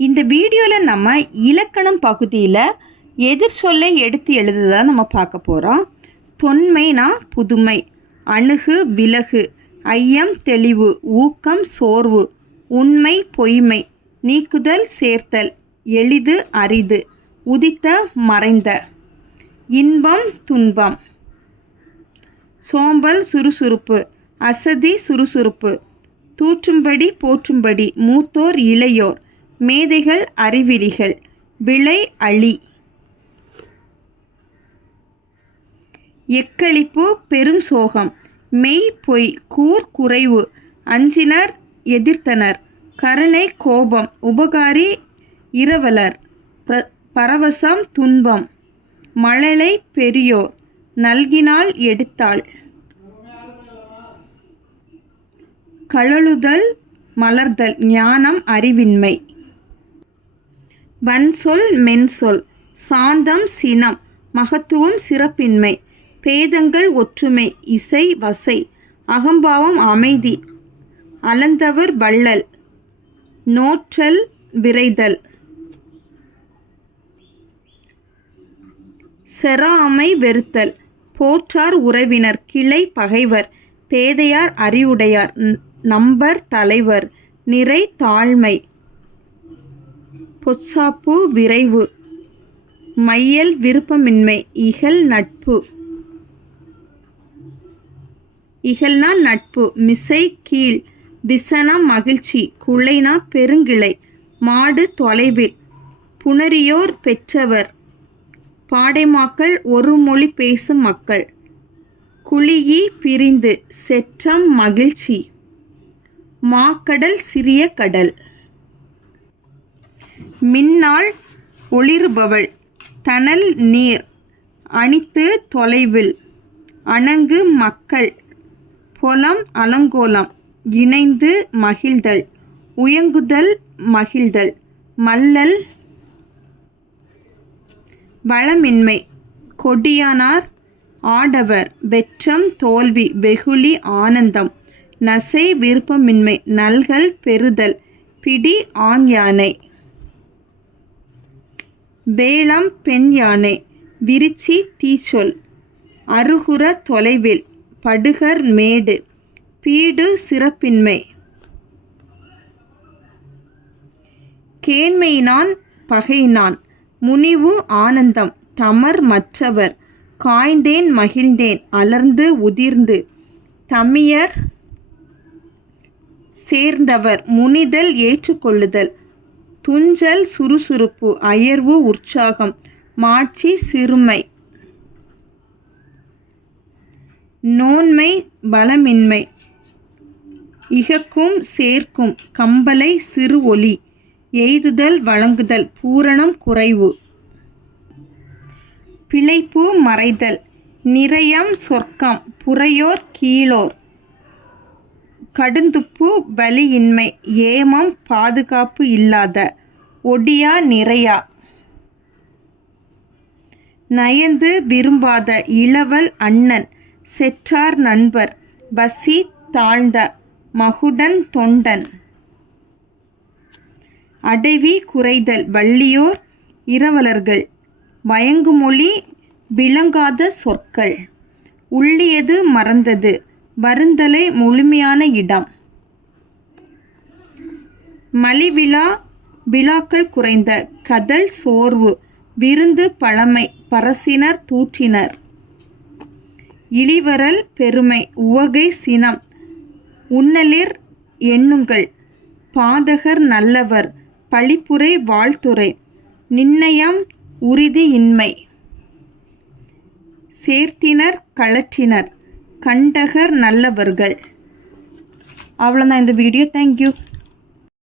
இந்த வீடியோவில் நம்ம இலக்கணம் பகுதியில் எதிர் சொல்லை எடுத்து எழுதுதான் நம்ம பார்க்க போகிறோம் தொன்மைனா புதுமை அணுகு விலகு ஐயம் தெளிவு ஊக்கம் சோர்வு உண்மை பொய்மை நீக்குதல் சேர்த்தல் எளிது அரிது உதித்த மறைந்த இன்பம் துன்பம் சோம்பல் சுறுசுறுப்பு அசதி சுறுசுறுப்பு தூற்றும்படி போற்றும்படி மூத்தோர் இளையோர் மேதைகள் அறிவிலிகள் விளை அழி. எக்களிப்பு பெரும் சோகம் மெய் பொய் கூர் குறைவு அஞ்சினர் எதிர்த்தனர் கருணை கோபம் உபகாரி இரவலர் பிர- பரவசம் துன்பம் மழலை பெரியோர் நல்கினால் எடுத்தாள். கழலுதல் மலர்தல் ஞானம் அறிவின்மை. வன்சொல் மென்சொல் சாந்தம் சினம் மகத்துவம் சிறப்பின்மை பேதங்கள் ஒற்றுமை இசை வசை அகம்பாவம் அமைதி அளந்தவர் வள்ளல் நோற்றல் விரைதல். செராமை வெறுத்தல் போற்றார் உறவினர் கிளை பகைவர் பேதையார் அறிவுடையார் நம்பர் தலைவர் நிறை தாழ்மை. பொச்சாப்பு விரைவு. மையல் விருப்பமின்மை இகல் நட்பு. இகழ்னா நட்பு மிசை கீழ். விசனா மகிழ்ச்சி குலைனா பெருங்கிளை. மாடு தொலைவில். புணரியோர் பெற்றவர். பாடைமாக்கள் ஒரு மொழி பேசும் மக்கள். குழியி பிரிந்து செற்றம் மகிழ்ச்சி. மாக்கடல் சிறிய கடல். மின்னாள் ஒளிர்பவள். தணல் நீர். அணித்து தொலைவில். அணங்கு மக்கள். பொலம் அலங்கோலம். இணைந்து மகிழ்தல். உயங்குதல் மகிழ்தல். மல்லல் வளமின்மை. கொடியானார் ஆடவர். வெற்றம் தோல்வி. வெகுளி ஆனந்தம். நசை விருப்பமின்மை. நல்கல் பெறுதல். பிடி ஆண் யானை வேளம் பெண் யானை விரிச்சி தீச்சொல் அருகுற தொலைவில் படுகர் மேடு பீடு சிறப்பின்மை. கேண்மையினான் பகையினான் முனிவு ஆனந்தம் தமர் மற்றவர் காய்ந்தேன் மகிழ்ந்தேன் அலர்ந்து உதிர்ந்து தமியர் சேர்ந்தவர் முனிதல் ஏற்றுக்கொள்ளுதல். துஞ்சல் சுறுசுறுப்பு அயர்வு உற்சாகம் மாட்சி சிறுமை. நோன்மை பலமின்மை. இகக்கும் சேர்க்கும் கம்பலை சிறு ஒலி. எய்துதல் வழங்குதல் பூரணம் குறைவு. பிழைப்பு மறைதல். நிறையம் சொர்க்கம். புறையோர் கீழோர். கடுந்துப்பு வலியின்மை ஏமம் பாதுகாப்பு இல்லாத ஒடியா நிறையா. நயந்து விரும்பாத இளவல் அண்ணன் செற்றார் நண்பர் பசி தாழ்ந்த மகுடன் தொண்டன். அடைவி குறைதல் வள்ளியோர் இரவலர்கள் வயங்குமொழி விளங்காத சொற்கள். உள்ளியது மறந்தது வருந்தலை முழுமையான இடம். மலிவிழா விழாக்கள் குறைந்த கதல் சோர்வு விருந்து பழமை பரசினர் தூற்றினர். இளிவரல் பெருமை உவகை சினம் உன்னலிர் எண்ணுங்கள் பாதகர் நல்லவர் பழிப்புரை வாழ்த்துறை நின்னயம் உறுதியின்மை சேர்த்தினர் கழற்றினர். கண்டகர் நல்லவர்கள். அவ்வளோதான் இந்த வீடியோ தேங்க்யூ